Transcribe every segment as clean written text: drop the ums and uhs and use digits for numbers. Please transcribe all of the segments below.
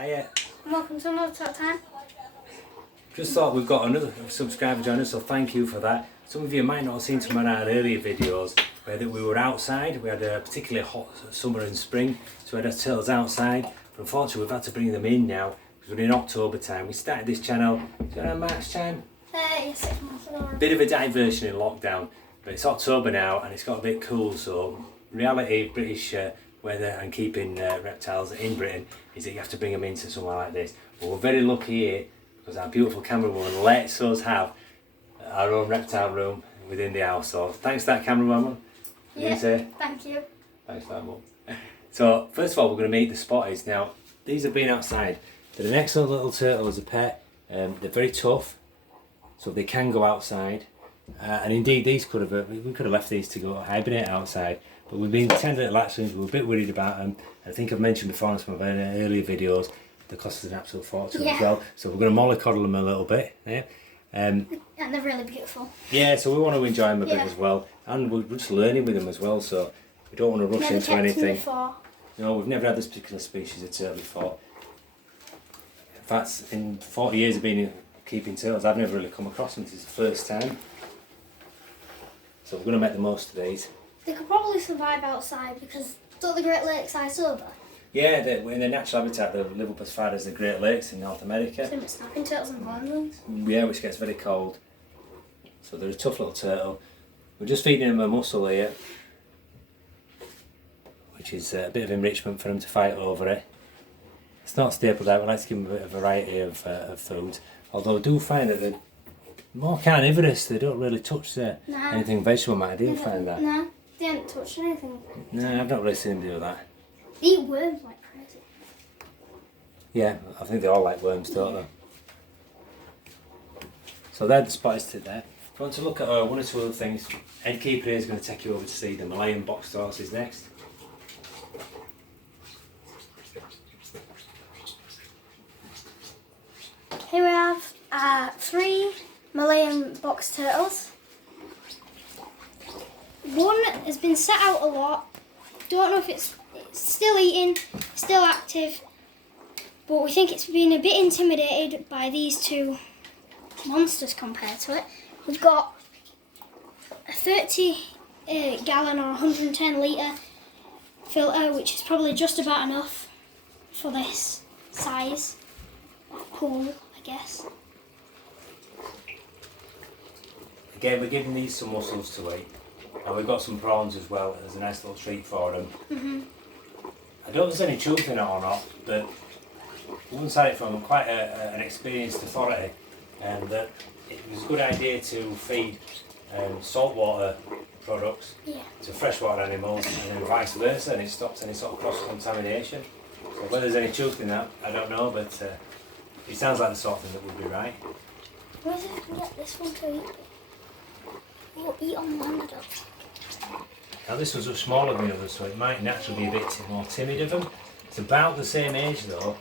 Hiya. Welcome to another Top Time. Just thought we've got another subscriber joining us, so thank you for that. Some of you might not have seen some of our earlier videos where we were outside. We had a particularly hot summer and spring, so we had our turtles outside. But unfortunately, we've had to bring them in now because we're in October time. We started this channel around March time. Yeah, 6 months ago. Bit of a diversion in lockdown, but it's October now and it's got a bit cool. So reality British weather and keeping reptiles in Britain is that you have to bring them into somewhere like this. But we're very lucky here because our beautiful camerawoman lets us have our own reptile room within the house. So thanks to that camerawoman. Yeah, thank you. Thanks for that, Mum. So first of all, we're going to meet the spotties. Now these have been outside. They're an excellent little turtle as a pet. They're very tough, so they can go outside. And indeed, these could have we could have left these to go hibernate outside. But we've been tender little actions. We were a bit worried about them. I think I've mentioned before in some of our earlier videos, they cost us an absolute fortune as well. So we're going to mollycoddle them a little bit. Yeah. And they're really beautiful. Yeah, so we want to enjoy them a bit as well. And we're just learning with them as well, so we don't want to rush into anything. No, we've never had this particular species of turtle before. In fact, in 40 years of being keeping turtles, I've never really come across them. This is the first time. So we're going to make the most of these. They could probably survive outside because don't the Great Lakes ice over? Yeah, in their natural habitat they live up as far as the Great Lakes in North America. Same as snapping turtles and hornbills. Yeah, which gets very cold. So they're a tough little turtle. We're just feeding them a mussel here, which is a bit of enrichment for them to fight over it. It's not staple diet, we like to give them a bit of variety of foods. Although I do find that they're more carnivorous, they don't really touch anything vegetable matter, do you find that? No, they haven't touched anything. No, I've not really seen them do that. They eat worms like crazy. Yeah, I think they all like worms, don't they? So they're the spotties today. If you want to look at one or two other things, Ed Keeper here is going to take you over to see the Malayan box horses next. Here we have 3 Malayan box turtles. One has been set out a lot. Don't know if it's still eating, still active, but we think it's been a bit intimidated by these two monsters compared to it. We've got a 30 gallon or 110 litre filter, which is probably just about enough for this size pool, I guess. Again, we're giving these some mussels to eat, and we've got some prawns as well as a nice little treat for them. I don't know if there's any truth in it or not, but once I had it from quite an experienced authority, and that it was a good idea to feed saltwater products to freshwater animals and then vice versa, and it stops any sort of cross-contamination. So whether there's any truth in that, I don't know, but it sounds like the sort of thing that would be right. Where is it I can get this one to eat? Oh, eat on land, I don't. Now this one's much smaller than the others, so it might naturally be a bit more timid of them. It's about the same age though.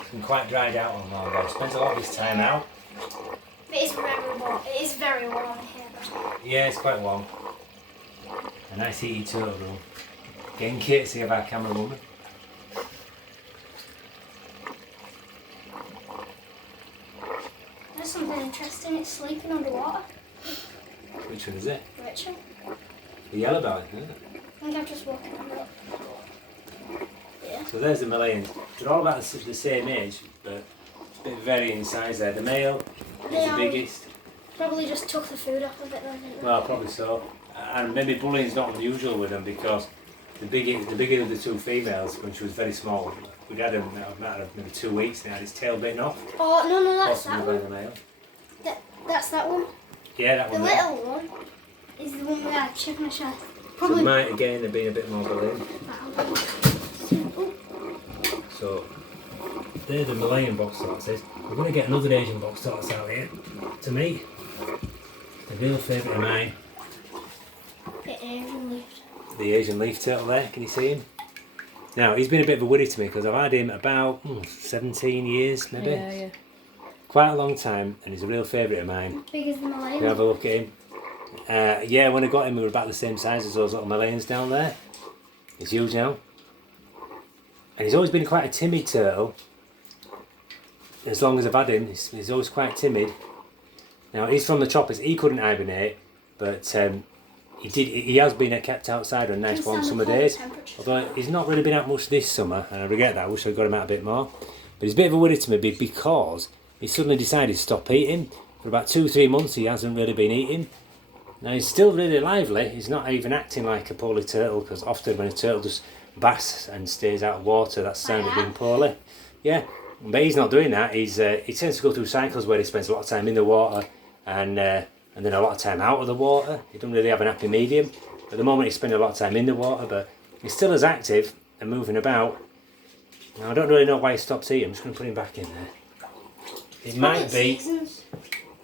It's been quite dried out on long though. Spends a lot of his time out. But it's very warm. It is very warm here though. Yeah, it's quite warm. A nice heaty turtle room. Getting courtesy of our camera woman. There's something interesting. It's sleeping underwater. Which one is it? Rachel. The yellow belly, isn't it? I think I'm just walking under it. Yeah. So there's the Malayans. They're all about the same age, but it's a bit varying in size there. The male is the biggest. Probably just took the food off of it then, didn't they? Well, probably so. And maybe bullying's not unusual with them because the bigger of the two females, when she was very small, we'd had them a matter of maybe 2 weeks and it had its tail bitten off. Oh, no, that's that Possibly one. by the male. That's that one. Yeah, that the one. The little one is the one we had chicken and shy. So it might again have been a bit more bullying. So they're the Malayan box tortoises. We're going to get another Asian box tortoise out here to meet. A real favourite of mine. The Asian leaf turtle there, can you see him? Now he's been a bit of a worry to me because I've had him about 17 years maybe. Yeah. Quite a long time, and he's a real favourite of mine. Big as the Malayan. Can you have a look at him? Yeah, when I got him we were about the same size as those little Malayans down there. He's huge now. And he's always been quite a timid turtle. As long as I've had him, he's always quite timid. Now he's from the tropics. He couldn't hibernate, but he has been kept outside on nice warm summer days. Although he's not really been out much this summer, and I regret that. I wish I'd got him out a bit more. But he's a bit of a worry to me because he suddenly decided to stop eating. For about 2-3 months he hasn't really been eating. Now he's still really lively. He's not even acting like a poorly turtle, because often when a turtle just basks and stays out of water, that's a sign of being poorly. Yeah, but he's not doing that. He tends to go through cycles where he spends a lot of time in the water and then a lot of time out of the water. He doesn't really have an happy medium. At the moment he's spending a lot of time in the water, but he's still as active and moving about. Now I don't really know why he stopped eating. I'm just going to put him back in there. It might be,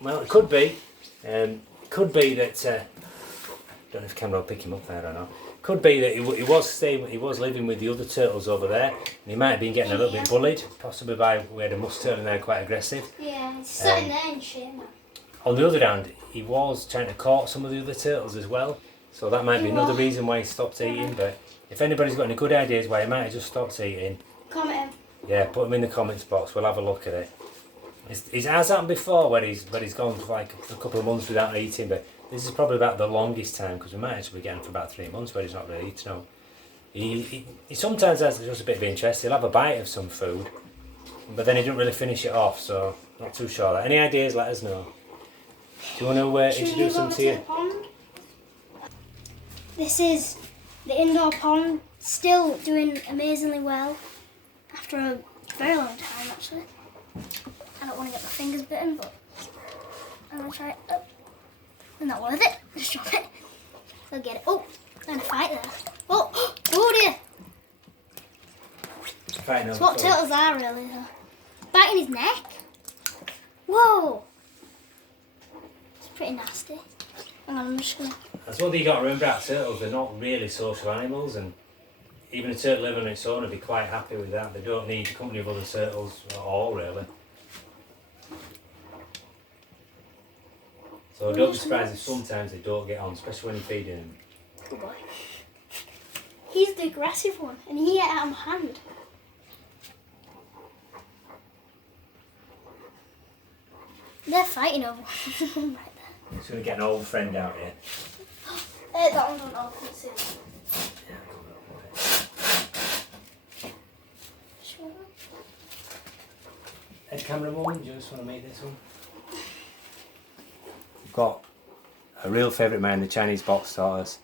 well it could be that, I don't know if camera will pick him up there or not. Could be that he was living with the other turtles over there, and he might have been getting a little bit bullied, possibly by, we had a musk turtle in there quite aggressive. Yeah, he's sitting there and shit now. On the other hand, he was trying to court some of the other turtles as well, so that might be another reason why he stopped eating. But if anybody's got any good ideas why he might have just stopped eating, comment him. Yeah, put him in the comments box, we'll have a look at it. It has happened before where he's gone for like a couple of months without eating, but this is probably about the longest time, because we might actually be getting for about 3 months where he's not really eating. No. He sometimes has just a bit of interest. He'll have a bite of some food, but then he doesn't really finish it off, so not too sure. Any ideas, let us know. Do you want to introduce them to you? This is the indoor pond, still doing amazingly well after a very long time actually. I don't want to get my fingers bitten, but I'm going to try it. Oh, it's not worth it. Just drop it. I'll get it. Oh, I'm in a fight there. Oh, oh dear. That's what turtles are really though. Biting his neck. Whoa. It's pretty nasty. Hang on, I'm just going to... That's one thing you got to remember about turtles, they're not really social animals, and even a turtle living on its own would be quite happy with that. They don't need the company of other turtles at all, really. So don't be surprised if sometimes they don't get on, especially when you're feeding them. Good boy. He's the aggressive one, and he ate out of my hand. They're fighting over one right there. Just going to get an old friend out here. That one don't open soon. Head camera moment, do you just want to make this one? I've got a real favourite of mine, the Chinese box tortoise,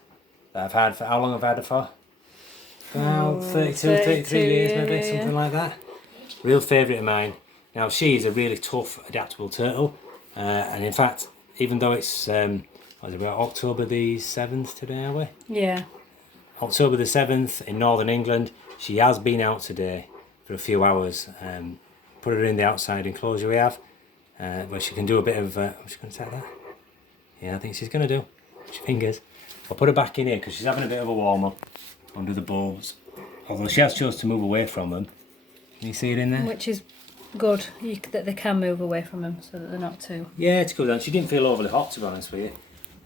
that I've had for, how long have I had it for? About 33 years maybe, something like that. Real favourite of mine. Now she is a really tough, adaptable turtle, and in fact, even though it's, what is it, about October the 7th today, are we? Yeah. October the 7th in northern England, she has been out today for a few hours. Put her in the outside enclosure we have, where she can do a bit of, I'm just going to take that. Yeah, I think she's going to do. Watch your fingers. I'll put her back in here because she's having a bit of a warm up under the bulbs. Although she has chosen to move away from them. Can you see it in there? Which is good, that they can move away from them so that they're not too... Yeah, it's good. And she didn't feel overly hot, to be honest with you.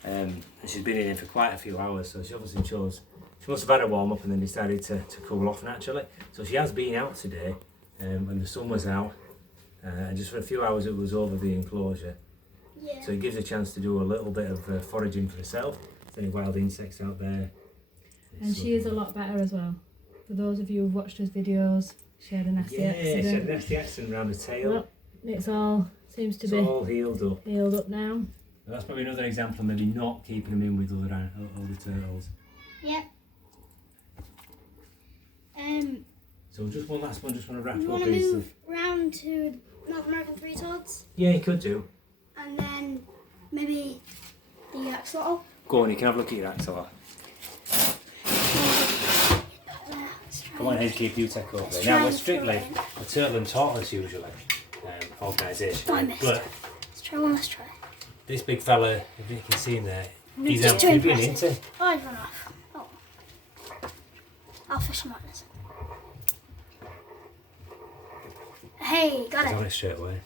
And she's been in here for quite a few hours, so she obviously chose... She must have had a warm up and then decided to cool off naturally. So she has been out today. When the sun was out, and just for a few hours it was over the enclosure. Yeah. So it gives her a chance to do a little bit of foraging for herself. If there's any wild insects out there. And she is a lot better as well. For those of you who've watched his videos, she had a nasty accident. Yeah, she had a nasty accident around the tail. Well, it's all, seems to be all healed up. Healed up now. And that's probably another example of maybe not keeping them in with other turtles. Yep. So just one last one, just want to wrap You up. want to move round to North American three toads? Yeah, you could do. And then maybe the axolotl? Go on, you can have a look at your axolotl. Come on, Headkeep, you take over. Now we're strictly a turtle and tortoise usually organisation. But let's try one, let's try. This big fella, if you can see him there, he's just too actually been impressive. into. Oh, he's run off. Oh. I'll fish him out this. Hey, got He's on it. it straight away.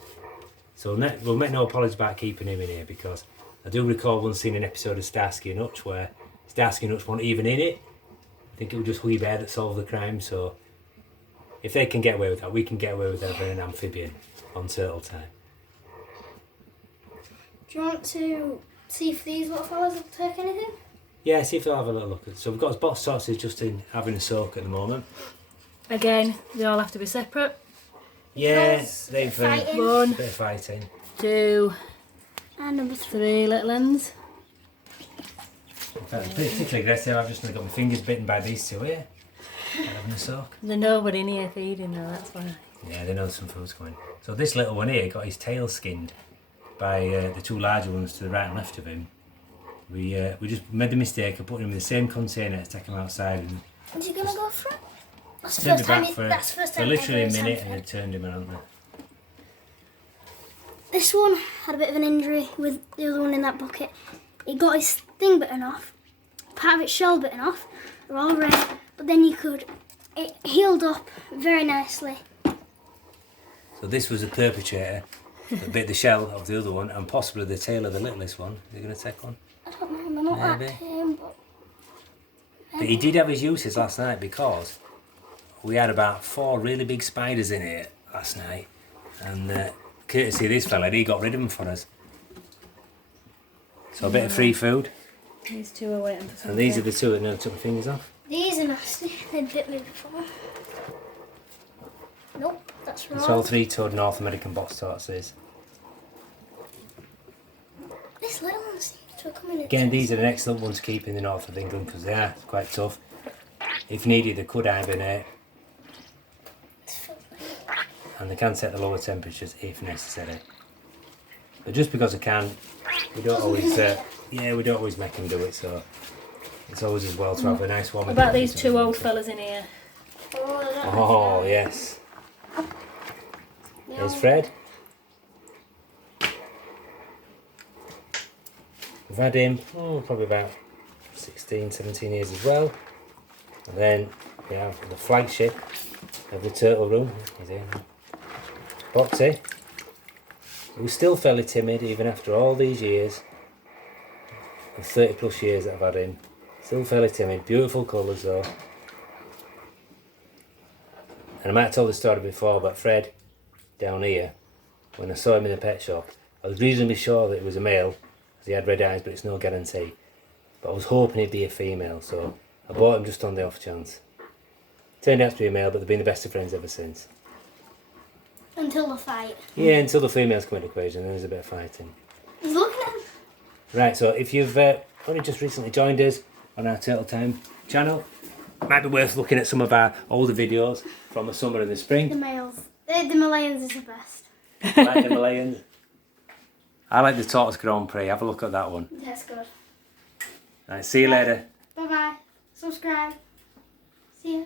So we'll make no apologies about keeping him in here, because I do recall once seeing an episode of Starsky and Hutch where Starsky and Hutch weren't even in it. I think it was just Wee Bear that solved the crime, so if they can get away with that, we can get away with having an amphibian on turtle time. Do you want to see if these little fellas will take anything? Yeah, see if they'll have a little look. So we've got box tortoises just in having a soak at the moment. Again, they all have to be separate. Yeah, Because they've fighting. a One, bit of fighting. 2, And number 3. 3 little uns. In fact, particularly aggressive. I've just got my fingers bitten by these two here. Having a soak. There's nobody near feeding though, that's why. Yeah, they know some food's coming. So this little one here got his tail skinned by the two larger ones to the right and left of him. We just made the mistake of putting him in the same container to take him outside and Is he going to go for it? That's the turned first him time, back for, that's the first time literally a ever minute it's and happened. they turned him around there. This one had a bit of an injury with the other one in that bucket. It got his thing bitten off, part of its shell bitten off. They're all red, but then it healed up very nicely. So this was a perpetrator that bit the shell of the other one and possibly the tail of the littlest one. Is he going to take one? I don't know, they're not Maybe. that tame, but But he did have his uses last night because we had about 4 really big spiders in here last night, and courtesy of this fella, he got rid of them for us. So a bit of free food, These two are waiting for something. and these are the two that nearly took my fingers off. these are nasty. They bit me before. Nope, that's wrong. It's all 3-toed North American box tortoises. This little one seems to have come in. Again, these are an excellent one to keep in the north of England because they are quite tough. If needed, they could hibernate, and they can take the lower temperatures if necessary. But just because they can, we don't always, we don't always make them do it. So it's always as well to have a nice warm. What about these 2 old fellas in here? Oh yes. Here's Fred. We've had him probably about 16, 17 years as well. And then we have the flagship of the turtle room. He's here. Boxy, who's still fairly timid even after all these years. The 30 plus years that I've had him. Still fairly timid. Beautiful colours though. And I might have told the story before, but Fred, down here, when I saw him in the pet shop, I was reasonably sure that it was a male, because he had red eyes, but it's no guarantee. But I was hoping he'd be a female, so I bought him just on the off chance. Turned out to be a male, but they've been the best of friends ever since. Until the fight. Yeah, until the females come into the equation, then there's a bit of fighting. He's looking at him. Right, so if you've only just recently joined us on our Turtle Time channel, it might be worth looking at some of our older videos from the summer and the The spring. males. The Malayans is the best. Like the Malayans. I like the Tortoise Grand Prix, have a look at that one. That's good. Right, see you later. Bye bye. Subscribe. See ya.